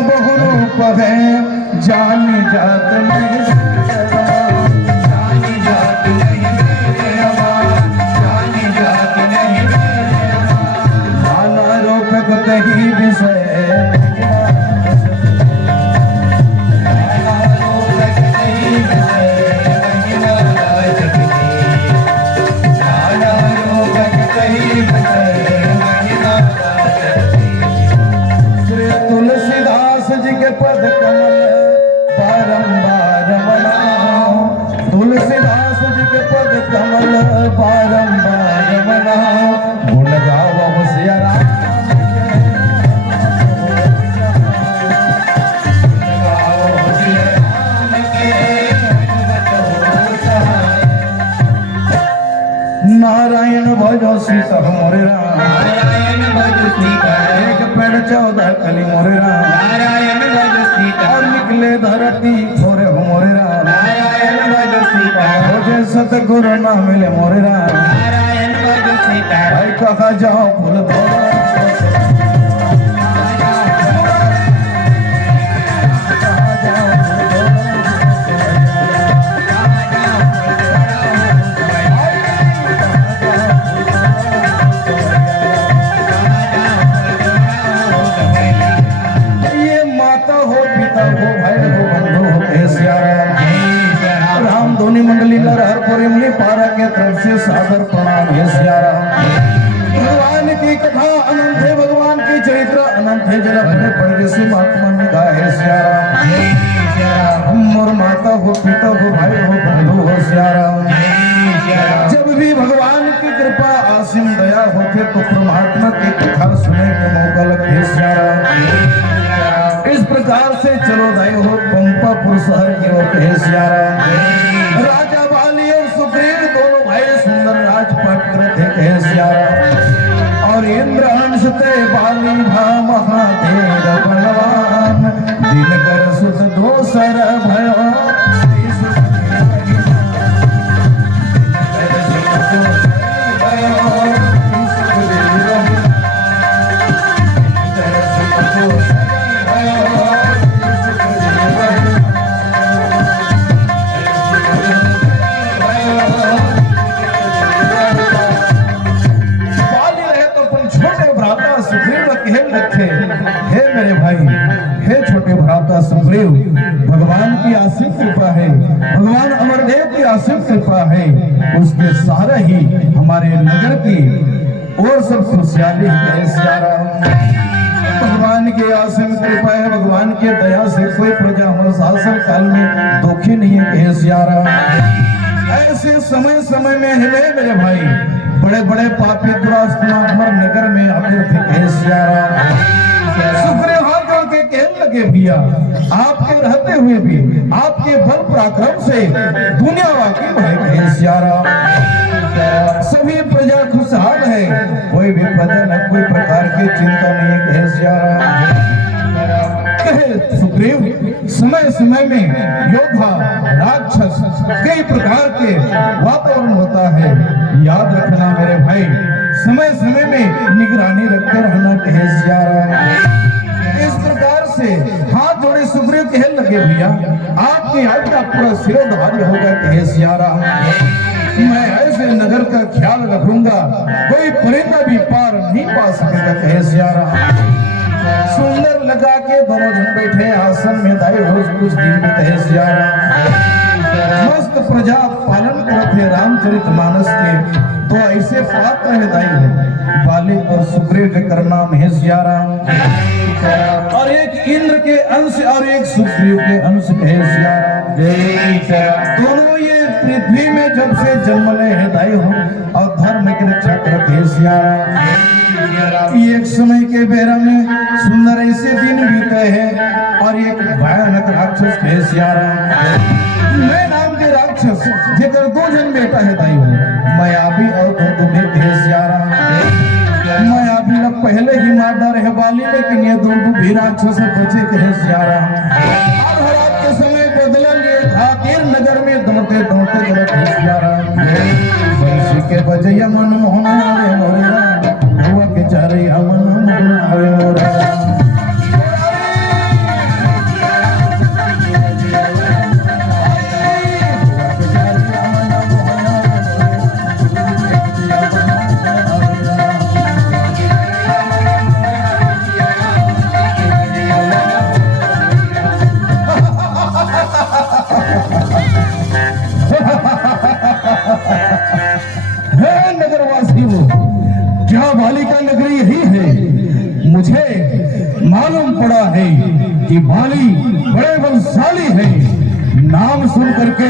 बहुरूप है जान जात नहीं जान जात नहीं जान जात नहीं नाना रूप कहीं विषय तुलसीदास जी के पद कमल बारंबार मनाओ तुलसीदास जी के पद कमल बारंबार मनाओ गुण गाओ सिया राम नारायण भजो सीता मोरे राम नारायण भजो सीता एक पेड़ 14 कली मोरे राम नारायण भजो सीता और निकले धरती थोरे हो मोरे राम नारायण भजो सीता मुझे सतगुरु ना मिले मोरे राम नारायण भजो सीता भाई कहा जाओ फूल धोरा मंडली लहरपुरी पारा के तरफ से सादर प्रणाम है सिया राम भगवान की कथा अनंत है भगवान की चरित्र अनंत है जरा अपने पढ़ने से महात्मा ने कहा है सिया राम हम और माता हो पिता हो भाई हो बंधु हो सिया राम जब भी भगवान की कृपा आसिम दया होते तो परमात्मा की कथा सुने के मौका लगते सिया राम इस प्रकार से चलो दाई हो पंपापुर शहर की ओर है सिया राम राजा बाली और सुग्रीव दोनों भाई सुंदर राजपाट करते थे सिया राम और इंद्रहंस ते बाली भा महादेव बलवान दिनकर सुत दोसर भयो हे मेरे भाई हे छोटे भ्राता सुग्रीव भगवान की आसिम कृपा है भगवान अमरदेव की आसिम कृपा है उसके सारा ही हमारे नगर की और सब खुशहाली है सिया राम भगवान की आसिम कृपा है भगवान की दया से कोई प्रजा हमारे शासन काल में दुखी नहीं है सिया राम ऐसे समय समय में है मेरे भाई बड़े बड़े पापी दुरात्मा हमारे नगर में आते थे सिया राम सुग्रीव हाथ जोड़ के कहने लगे भैया आपके रहते हुए भी आपके बल पराक्रम से दुनिया वाकई है सिया राम सभी प्रजा खुशहाल है कोई भी प्रजा न कोई प्रकार की चिंता नहीं है सिया राम कहे सुग्रीव समय समय में योद्धा राक्षस कई प्रकार के वातावरण होता है याद रखना मेरे भाई समय समय में निगरानी रखते रहना कहे सिया राम इस प्रकार से हाथ जोड़े सुग्रीव कहने लगे भैया आपकी आज्ञा पूरा सिरोधार्य होगा कहे सिया राम मैं ऐसे नगर का ख्याल रखूंगा कोई परिंदा भी पार नहीं पा सकेगा कहे सिया राम सुंदर लगा के दोनों जन बैठे आसन में दाई रोज कुछ दिन में कहे सिया राम मस्त प्रजा पालन करते रामचरित मानस के तो ऐसे पात्र है दाई है बाली और सुग्रीव के करना है सिया राम और एक इंद्र के अंश और एक सुग्रीव के अंश है सिया राम दोनों ये पृथ्वी में जब से जन्म ले है दाई हो और धर्म की रक्षा करते हैं सिया राम एक समय के बेरा में सुंदर ऐसे दिन बीते हैं और एक भयानक राक्षस है सिया राम मैं नाम के राक्षस जेकर 2 जन बेटा है दाई हो मैं अभी और तुम्हें है सिया राम मैं अभी लोग पहले ही मार डाले है बाली लेकिन ये 2 भी राक्षस से बचे के है सिया राम अब रात के समय बदलन लिए खातिर नगर में दौड़ते दौड़ते जब है सिया राम बंसी के बजैया मन होना रे मोरे राम हुआ के चारे अमन आवे मोरे राम है कि बाली बड़े बलशाली है। नाम सुन करके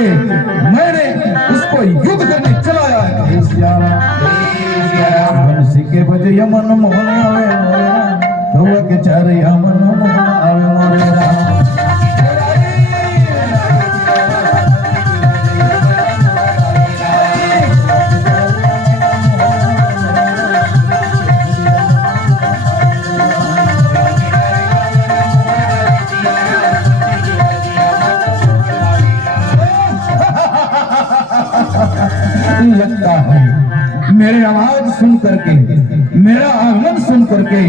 मैंने उसको युद्ध करने चलाया है। बंसी के बजे यमन मोहन आवे मोरेरा, के चार यमन मोहन आवे मोरेरा। लगता है मेरे आवाज सुन करके, मेरा आगमन सुन करके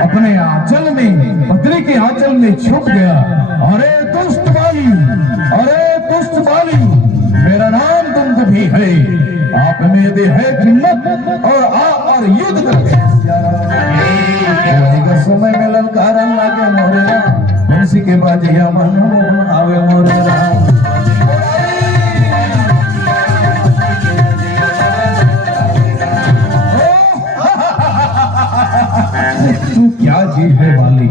अपने आंचल में, पत्नी के आंचल में छुप गया। अरे दुष्ट बाली, अरे दुष्ट बाली, मेरा नाम तुम भी है, आप में यदि है हिम्मत और आ और युद्ध करके समय में ललकारा लागे मोरेरा, बंसी के बाजे यमन आवे मोरेरा। तू क्या चीज है बाली,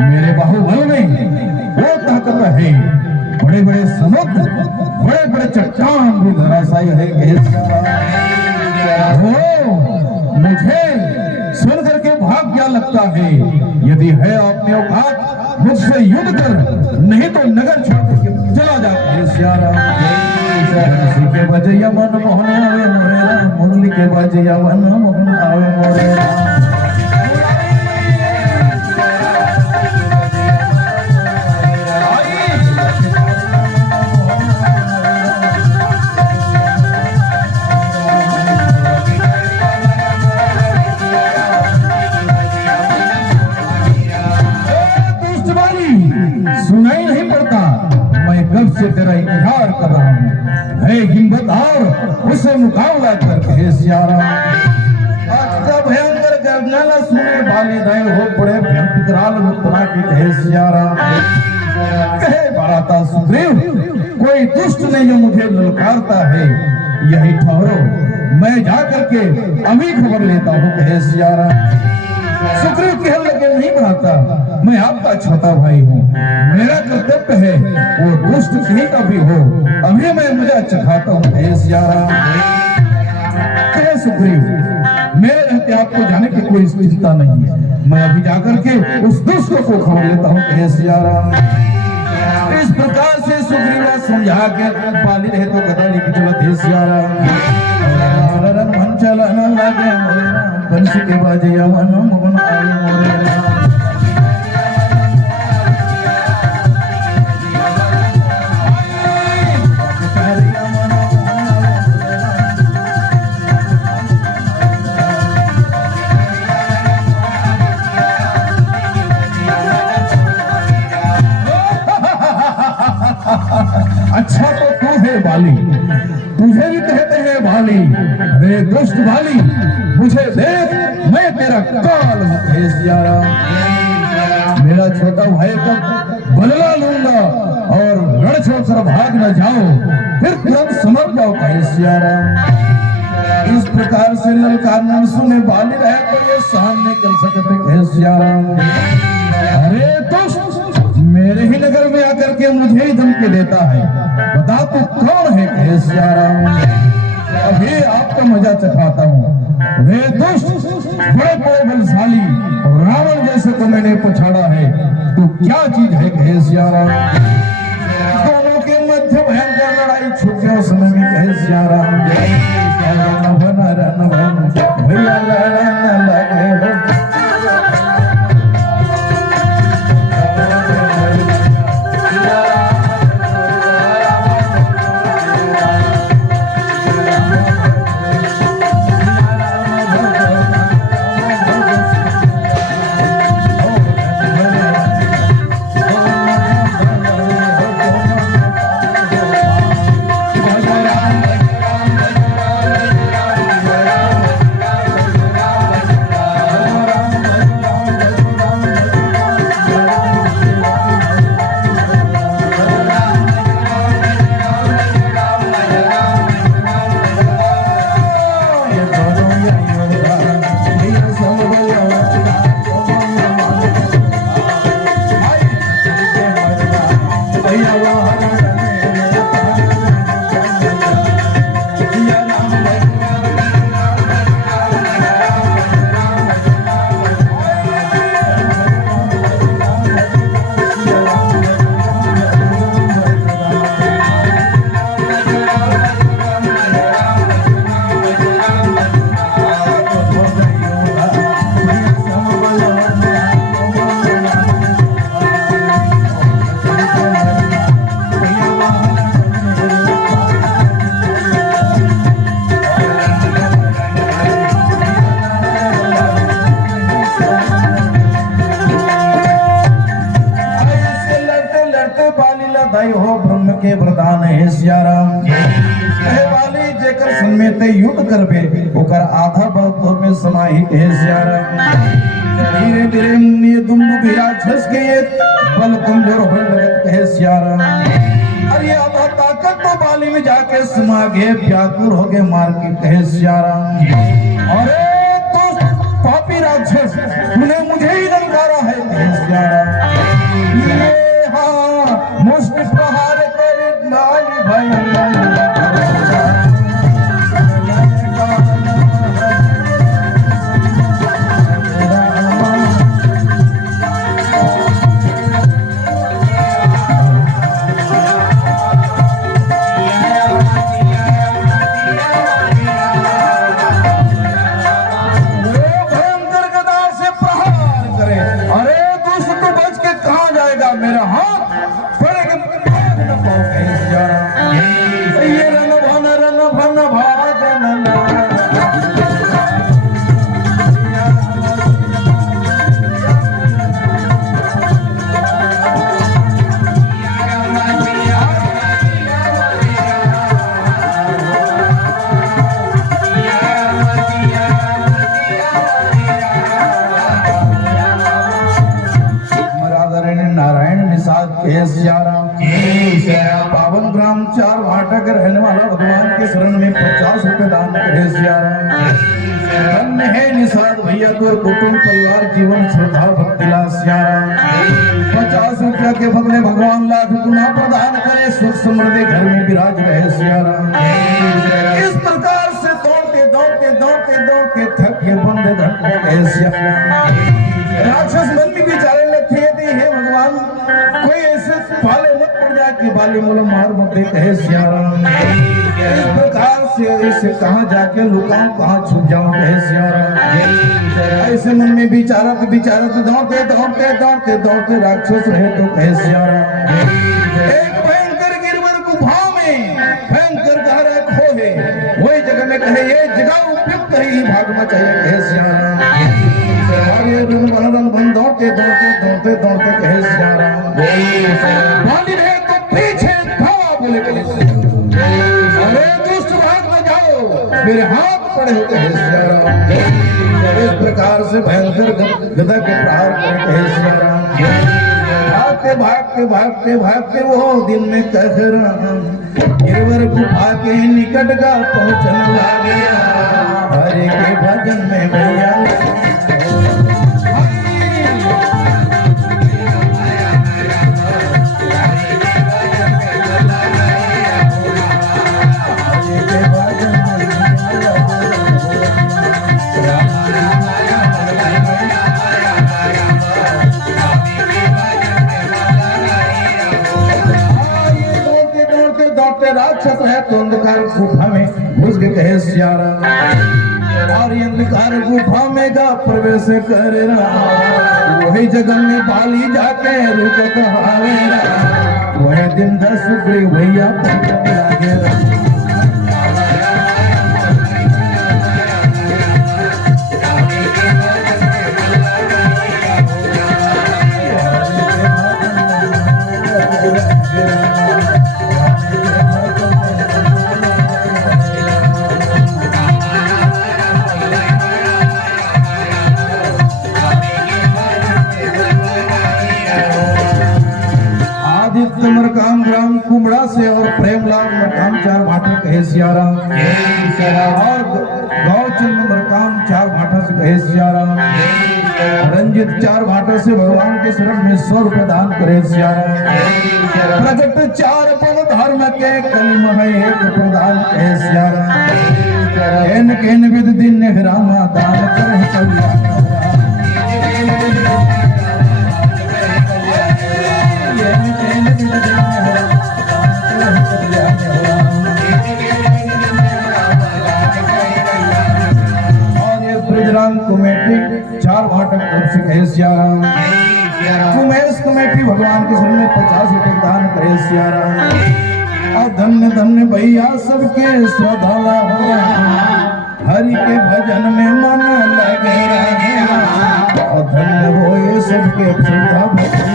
मेरे बाहुबल में वो ताकत है, बड़े बड़े समुद्र, बड़े बड़े चट्टान भी धराशायी है। मुझे सुन करके भाग क्या लगता है? यदि है अपने औकात मुझसे युद्ध कर, नहीं तो नगर छोड़ करके चला जाता है। के बजे यमन मोहन आवे मोरेरा, मुरली के बजे यमन मोहन आवे मोरेरा। सुनाई नहीं पड़ता, मैं कब से तेरा इंतजार कर रहा हूँ। है हिम्मत और उसे मुकाबला करके सियारा। आज का भयंकर गर्जना सुने बाली नहीं हो पड़े भयंकराल मुत्तरा की कहे सियारा। कहे बड़ाता सुग्रीव, कोई दुष्ट नहीं जो मुझे ललकारता है, यही ठहरो, मैं जा करके अभी खबर लेता हूँ कहे सियारा। सुग्रीव कहने लगे, नहीं बढ़ाता, मैं आपका छोटा भाई हूँ, मेरा कर्तव्य है वो दुष्ट कहीं का भी हो, अभी मैं मजा चखाता हूँ कहे सियारा। कहे सुग्रीव, मेरे रहते आपको जाने की कोई चिंता नहीं है, मैं अभी जाकर के उस दुष्ट को खबर लेता हूँ कहे सियारा। इस प्रकार से सुग्रीवा समझा के बाली रहे तो गदा लेके चला थे सियारा। मन चलना लगे मोरेरा, बंसी के बाजे यमन मोहन आवे मोरेरा। अच्छा तो तू है बाली, तुझे भी कहते हैं बाली। रे दुष्ट बाली, मुझे देख, मैं तेरा काल हूँ कहे सियारा। मेरा छोटा भाई का बदला लूंगा और रण छोड़कर भाग न जाओ, फिर तुरंत समझ जाओ कहे सियारा। इस प्रकार से ललकारना सुने बाली रहे तो ये सामने चल सकते कहे सियारा। अरे दुष्ट, मेरे ही नगर में आकर के मुझे ही धमकी देता है, बता तू कौन है कहे सियारा। अभी आपका मजा चखाता हूँ। वे दुष्ट, बड़े बड़े बलशाली रावण जैसे को मैंने पछाड़ा है, तू क्या चीज है कहे सियारा। दोनों के मध्य भयंकर लड़ाई छूट गया समय में कहे सियारा। भैया लड़ने लगे दाई हो ब्रह्म के वरदान है सिया राम। कहे वाली जेकर सन में ते युद्ध करबे ओकर आधा बल तोर में समाहित है सिया राम। धीरे धीरे ये दुम बिरा छस के ये बल कमजोर होने लगत कहे सिया राम। अरे आधा ताकत तो बाली में जाके समा गए व्याकुल हो गए मार के कहे सिया राम। अरे तो पापी राक्षस तूने मुझे ही ललकारा है कहे सिया राम। ये हाँ मुष्ट प्रहार करे माली भाई पावन ग्राम 4 भाटा के रहने वाला भगवान के शरण में 50 रुपए दान करे सिया राम। धन्य है निषाद भैया तोर कुटुंब परिवार जीवन श्रद्धा भक्ति ला सिया राम। 50 रुपया के बदले भगवान लाख गुना प्रदान करे सुख समृद्धि घर में विराज रहे सिया राम। इस प्रकार से दौड़ते दौड़ते दौड़ते दौड़ते थक के बंदे धक्के गए सिया राम। राक्षस मन में विचारे लगते हे भगवान कोई ऐसे पाले मत पड़ जाए कि बाली मोला मार मत दे कहे सिया राम। इस प्रकार से ऐसे कहां जाके लुकाऊं कहां छुप जाऊं कहे सिया राम। ऐसे मन में विचारत विचारत दौड़ते दौड़ते दौड़ते दौड़ते राक्षस रहे तो कहे सिया राम। एक भयंकर गिरवर गुफा में भयंकर गहरा खो है वही जगह में कहे ये जगह उपयुक्त ही भागना चाहिए कहे सिया राम। दौड़ते दौड़ते दौड़ते दौड़ते कहे सिया राम। बाली रहे तो पीछे धावा बोले कहे अरे दुष्ट भाग न जाओ मेरे हाथ पड़े कहे सिया राम। इस प्रकार से भयंकर गदा के प्रहार करे कहे सिया राम। भागते भागते भागते भागते वो दिन में कह राम गिरवर गुफा के निकट का पहुंचने लगे हरे के भजन में भैया राक्षस है तो अंधकार गुफा में घुस के कहे सिया राम। और अंधकार गुफा में गा प्रवेश करे राम। वही जगह में बाली जाके रुक कहावे राम। वही दिन 10 भैया लागे राम। मरकाम ग्राम कुमड़ा से और प्रेमलाल मरकाम 4 भाटा कहे सिया राम। और गौचंद मरकाम 4 भाटा से कहे सिया राम। रंजित 4 भाटा से भगवान के शरण में 100 रुपए दान करे सिया राम। प्रकट 4 पद धर्म के कलिम है एक प्रदान कहे सिया राम। एन केन विद दिन रामा दान करे कल्याण। कमेटी 4 भाटक तरफ से कहे सिया राम। उमेश कमेटी भगवान के शरण में 50 रुपए दान करे सिया राम। और धन्य धन्य भैया सबके श्रद्धा हो हरि के भजन में मन लगे रहे। और धन्य हो ये सबके श्रद्धा भक्ति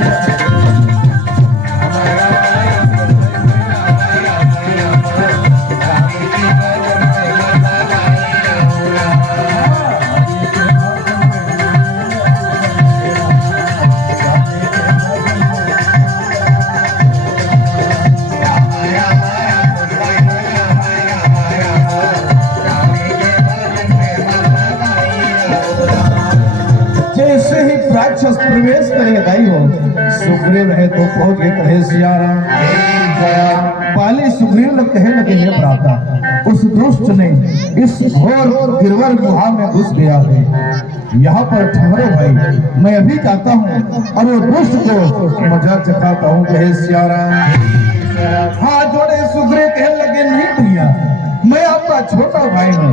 को पहुंच के कहे सिया राम। बाली सुग्रीव ने कहे लगे हे भ्राता, उस दुष्ट ने इस घोर गिरवर गुहा में घुस गया है, यहाँ पर ठहरो भाई, मैं अभी जाता हूँ और वो दुष्ट को मजा चखाता हूँ, कहे सिया राम। हाथ जोड़े सुग्रीव कहने लगे नहीं भैया, मैं आपका छोटा भाई हूँ,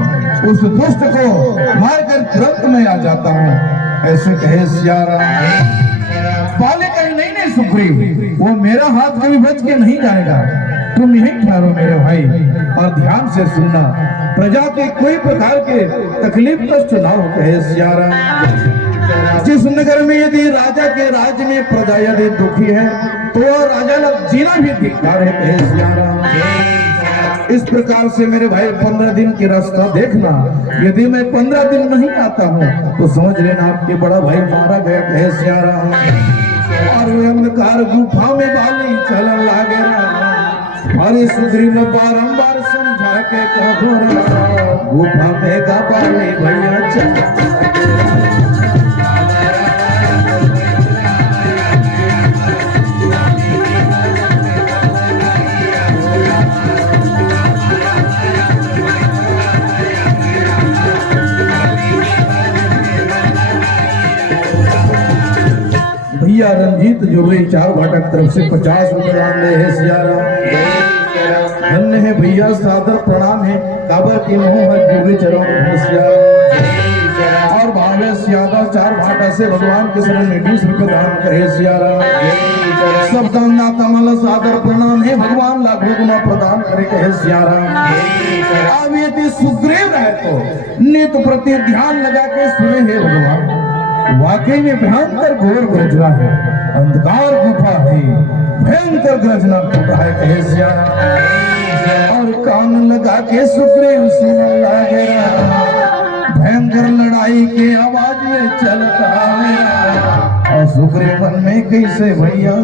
उस दुष्ट को मारकर तुरंत मैं आ जाता हूँ, ऐसे कहे सिया राम। बाली कहे नहीं नहीं सुग्रीव, वो मेरा हाथ कभी बच के नहीं जाएगा, तुम यहीं ठहरो मेरे भाई और ध्यान से सुनना, प्रजा के कोई प्रकार के तकलीफ कष्ट ना हो, कहे सिया राम। जिस नगर में यदि राजा के राज्य में प्रजा यदि दुखी है तो राजा लोग जीना भी धिक्कार है, कहे सिया राम। इस प्रकार से मेरे भाई 15 दिन की रास्ता देखना, यदि मैं 15 दिन नहीं आता हूँ तो समझ लेना आपके बड़ा भाई मारा गया, कहे सिया राम। और वे अंधकार गुफा में बाली चलन लागे राम, अरे सुग्रीव ने बारंबार समझा के कहा गुफा में का बाली भैया चल। भैया रंजीत जुर्री 4 भाटक तरफ से 50 रुपए दान दे है सिया राम। धन्य है भैया, सादर प्रणाम है, काबर की मोहम्मद जुर्री चरण सिया राम। और भावेश यादव 4 भाटा से भगवान के शरण में 20 रुपए दान करे सिया राम। सब दाना तमल सादर प्रणाम है, भगवान लाखों गुना प्रदान करे, कहे सिया राम। अब यदि सुग्रीव रहे तो नित प्रति ध्यान लगा के सुने है भगवान, वाकई में भयंकर घोर गर्जना है, अंधकार गुफा है, भयंकर गर्जना फूटा है, कहे सिया। और कान लगा के सुग्रीव सुनने लगे, भयंकर लड़ाई के आवाज में चलता है, और सुग्रीव मन में कैसे भैया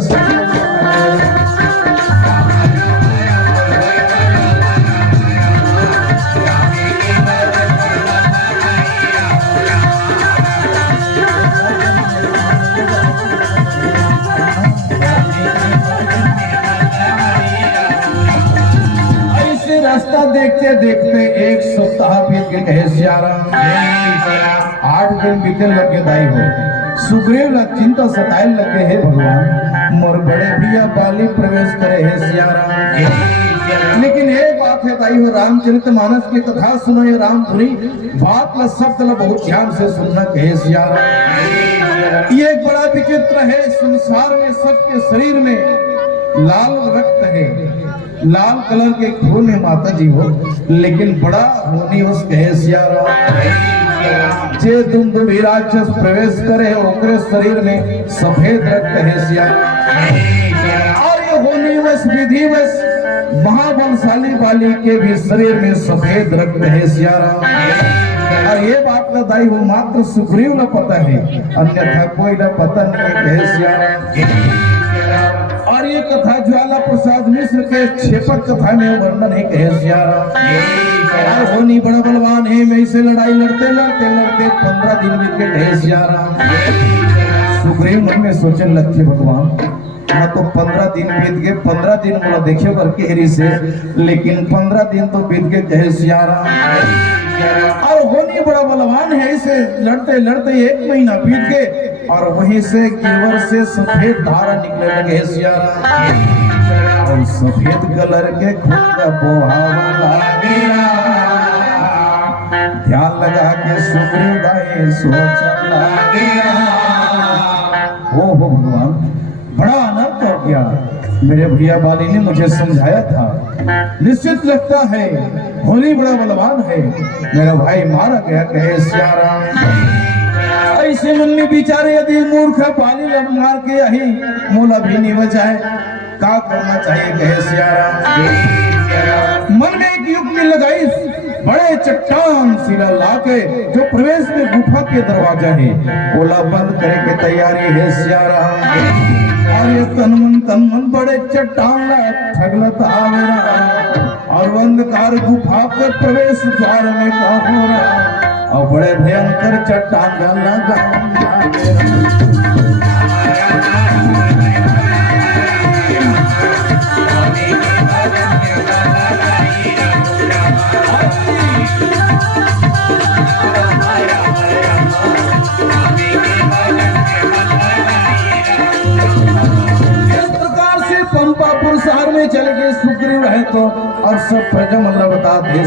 रास्ता देखते देखते 1 सप्ताह बीत के, कहे सिया राम। 8 दिन बीते लगे दाई हो, सुग्रीव ला चिंता सताए लगे है भगवान, मोर बड़े भैया बाली प्रवेश करे है सिया राम। लेकिन एक बात है दाई हो, रामचरितमानस की कथा सुनो ये रामपुरी, बात ला शब्द ला बहुत ध्यान से सुनना, कहे सिया राम। ये एक बड़ा विचित्र है, संसार में सबके शरीर में लाल रक्त है, लाल कलर के खून है माता जी हो, लेकिन बड़ा होनी उस कहे सिया राम। जे दुंदुभी राक्षस प्रवेश करे ओकरे शरीर में सफेद रक्त है सिया। और ये होनी वश विधिवश महाबलशाली बाली के भी शरीर में सफेद रक्त है सिया राम। और ये बात का दाई हो मात्र सुग्रीव न पता है, अन्यथा कोई न पता नहीं, कहे सिया राम। और ये कथा ज्वाला प्रसाद मिश्र के क्षेपक कथा में वर्णन है, कहे सिया राम। होनी बड़ा बलवान है, मैं इसे लड़ाई लड़ते लड़ते लड़ते 15 दिन बीत के, कहे सिया राम। सुग्रीव मन में सोचने लगते भगवान, हाँ तो 15 दिन बीत गए, 15 दिन मोला देखे बर केहरी से, लेकिन 15 दिन तो बीत गए, कहे सिया राम। और होनी बड़ा बलवान है, इसे लड़ते लड़ते 1 महीना बीत गए और वहीं से गिरवर से सफेद धारा निकले लगे सिया राम। और सफेद कलर के खून का बहावा गिरा, ध्यान लगा के सुग्रीव दाई सोच लगे, ओ भगवान बड़ा अनर्थ हो गया, मेरे भैया बाली ने मुझे समझाया था, निश्चित लगता है होली बड़ा बलवान है, मेरा भाई मारा गया, कहे सिया राम। ऐसे मन में बिचारे यदि मूर्ख बाली लब मार के यही मोला भी नहीं बचाए, क्या करना चाहिए, कहे सिया राम। मन में एक युक्ति लगाई, बड़े चट्टान शिला लाके जो प्रवेश में गुफा के दरवाजा है ओला बंद करे के तैयारी है सिया राम। और ये तन मन बड़े चट्टान ला ठगलत आवेरा, और अंधकार गुफा के प्रवेश द्वार में का हो रहा, और बड़े भयंकर चट्टान लगा पंपापुर शहर में चले गए सुग्रीव रहे तो अब सब प्रजा मतलब बता दे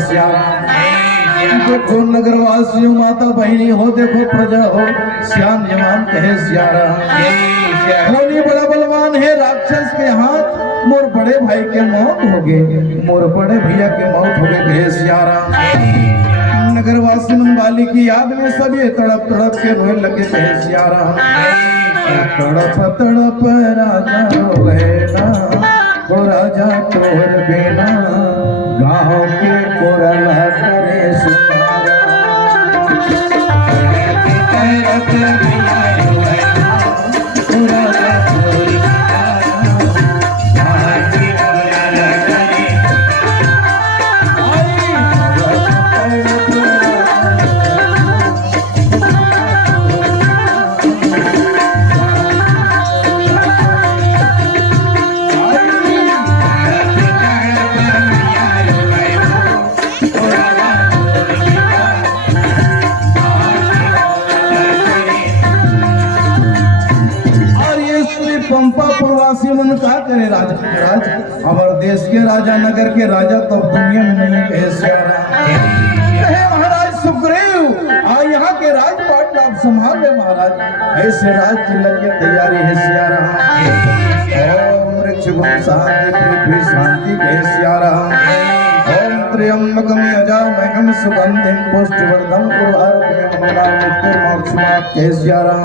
देखो नगरवासियों माता बहनी हो देखो प्रजा हो श्याम जवान कहे सियारा होनी बड़ा बलवान है राक्षस के हाथ मोर बड़े भाई के मौत हो गए मोर बड़े भैया के मौत हो गए कहे सियारा नगरवासी बाली की याद में सभी तड़प तड़प के रोए लगे कहे सियारा तड़प तड़प राजा रोएगा वो राजा तोर बेना गाँव के कोरला करे सुनारा पंपापुरवासी मन कहा करे राजा राज हमारे देश के राजा नगर के राजा तो दुनिया में नहीं कहे सियारा महाराज सुग्रीव यहाँ के राजपाट आप संभाल ले महाराज ऐसे राज तिलक की तैयारी है सियारा ओम वृक्षगुण शांति पृथ्वी शांति कहे सियारा ओम त्र्यंबकम यजामहं सुगंधिं पुष्टिवर्धनं उर्वारुकमिव मृत्युर्मोक्षमात् कहे सियारा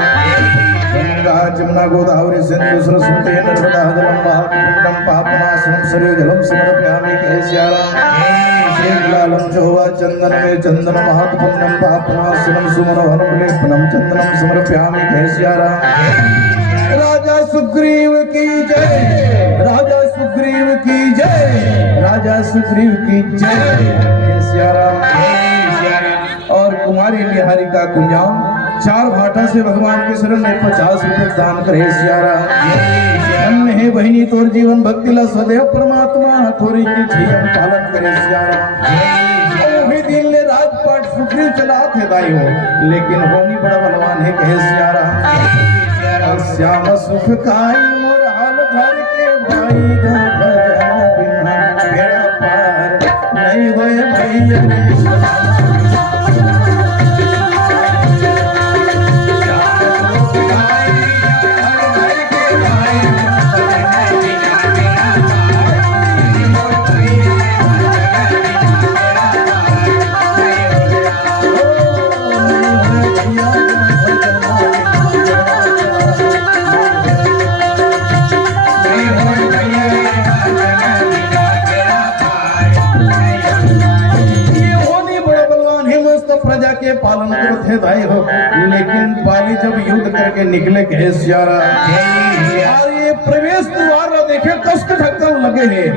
गंगा जमुना गोदावरी सिंधु सरस्वती नर्मदा जलम पुण्यम पापनाशनम सरयू जलम समर्पयामि कहे सियारा श्रीलालम जोवा चंदन में चंदन महत् पुण्यम पापनाशनम सुमनोहरम लेपनम चंदनम समर्पयामि कहे सियारा राजा सुग्रीव की जय राजा सुग्रीव की जय राजा सुग्रीव की जय कहे सियारा और कुमारी निहारिका कुंजाम चार भाटा से भगवान के शरण में 50 रुपए दान करे सियारा अन्य है बहिनी तोर जीवन भक्ति ला सदैव परमात्मा थोड़ी की जीवन पालन करे सियारा भी दिन ले राजपाट सुग्रीव चला थे दाई हो लेकिन होनी बड़ा बलवान है कहे सियारा और श्याम सुख खाई मोर हाल धर के भाई भजन बिना बेड़ा पार नहीं होए भैया पालन करते भाई हो लेकिन बाली जब युद्ध करके निकले कहे सियारा और ये प्रवेश द्वार देखे कष्ट ढक्कन लगे हैं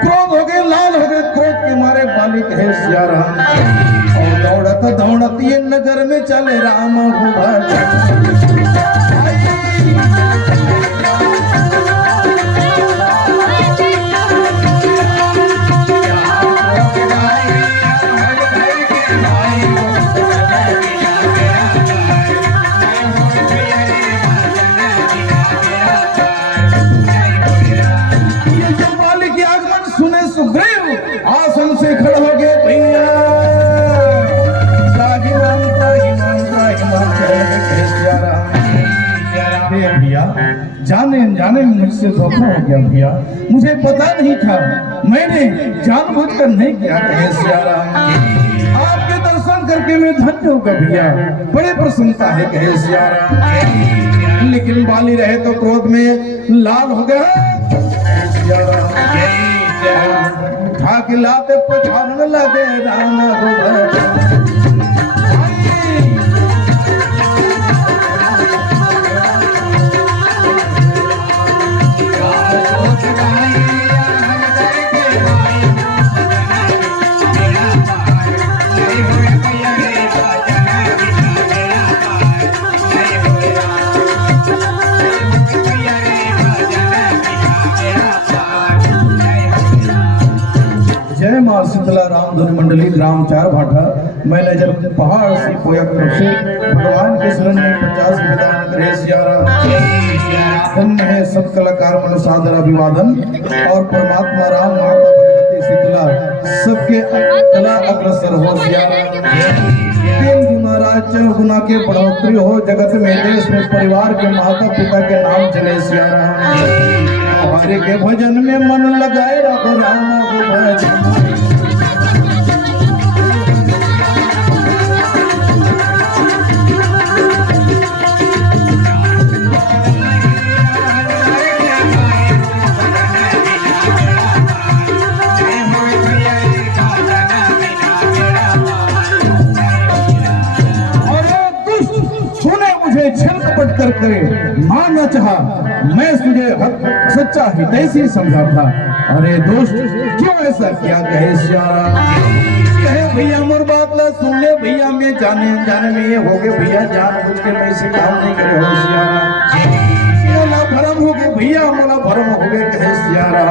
क्रोध हो गए लाल हो गए क्रोध के मारे बाली कहे सियारा और दौड़त दौड़त ये नगर में चले राम जाने जाने मुझसे धोखा हो गया भैया मुझे पता नहीं था मैंने जानबूझकर नहीं किया कहे सियारा आपके दर्शन करके मैं धन्य होगा भैया बड़े प्रसन्नता है कहे सियारा लेकिन बाली रहे तो क्रोध में लाल हो गया सियारा उठा के लाते पछाड़ने लगे राम हो जय मां शीतला रामधुनी मंडली ग्राम चार भाटा मैंने जब पहाड़ से कोया से भगवान के शरण में 50 मैदान करे सियारा धन्य है सब कलाकार मन सादर अभिवादन और परमात्मा राम माता भगवती शीतला सबके कला अग्रसर हो महाराज गुना के बढ़ोतरी हो जगत में देश में परिवार के माता पिता के नाम चले सियारा हमारे के भजन में मन लगाए राम भजन करके मानना चाहा मैं तुझे सच्चा हितैषी समझा था। अरे दोस्त क्यों ऐसा क्या कहे कहे भैया मोर बात ला सुन ले भैया मैं जाने में ये हो गए भैया जान बुझ के मैं इसे काम नहीं करे हो सियारा भरम हो गए भैया मोला भरम हो गए कहे सियारा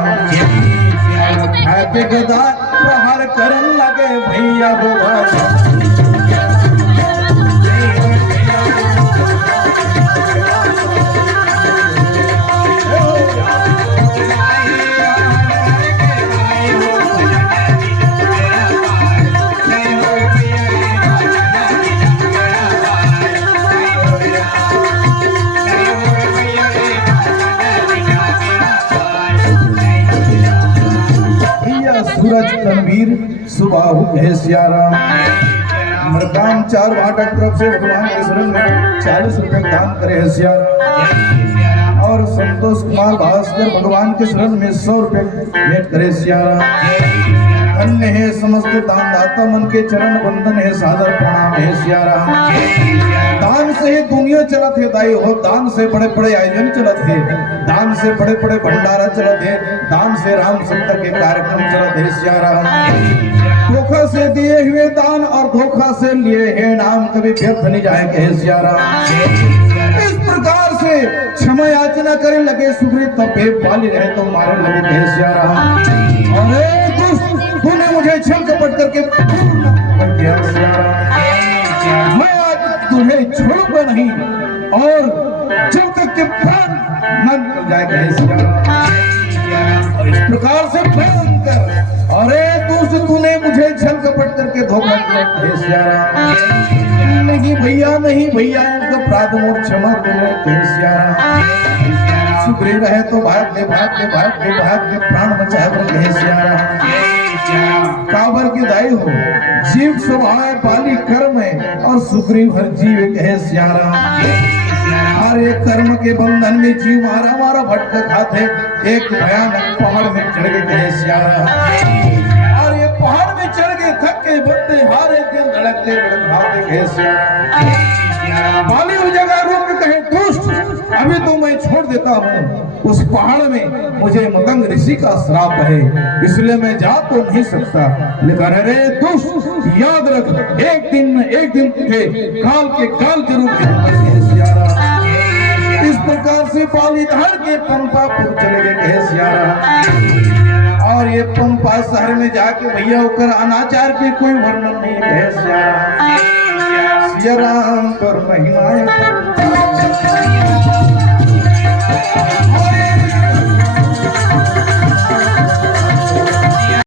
पे गदा प्रहार करन लगे भैया वो सूरज तनवीर सुबह है सियारा मरकाम 4 भाटक तरफ से भगवान के शरण में 40 रुपए दान करे है सियारा और संतोष कुमार भास्कर भगवान के शरण में 100 रुपए भेंट करे सियारा अन्य है समस्त दानदाता मन के चरण बंधन है सादर प्रणाम है सियारा दान से ही दुनिया चलत है दाई हो दान से बड़े बड़े आयोजन चलत है दान से बड़े बड़े भंडारा चलत है दान से राम सत्ता के कार्यक्रम चलत है सियारा धोखा से दिए हुए दान और धोखा से लिए है नाम कभी व्यर्थ नहीं जाए कहे सियारा इस प्रकार से क्षमा याचना करे लगे सुग्रीव तब पाली रहे तो मारे लगे कहे सियारा अरे तूने मुझे छल कपट करके मैं आज तुझे छोड़ूंगा नहीं और जब तक के प्राण न निकल जाए कहे और इस प्रकार से भयंकर अरे तूने मुझे छल कपट करके धोखा किया नहीं भैया नहीं भैया इनका अपराध मोर क्षमा करो सुग्रीव है तो भाग दे प्राण बचाए कहे सियारा काबर के दाई हो जीव स्वभाव पाली कर्म है और सुग्रीव हर जीव कहे सियारा हर एक कर्म के बंधन में जीव मारा भटका खाते एक भयानक पहाड़ में चढ़ के कहे सियारा और ये पहाड़ में चढ़ के थक के बंदे हारे दिल धड़कते कहे सियारा पाली उस जगह रोक के कहे दुष्ट अभी तो मैं छोड़ देता हूँ उस पहाड़ में मुझे मतंग ऋषि का श्राप है इसलिए मैं जा तो नहीं सकता लेकिन अरे दुष्ट याद रख एक दिन तुझे काल के काल जरूर इस प्रकार से पाली धार के पंपापुर चले गए कहे सियारा और ये पंपा शहर में जाके भैया होकर अनाचार के कोई वर्णन नहीं कहे सियारा सिया राम पर महिमाएं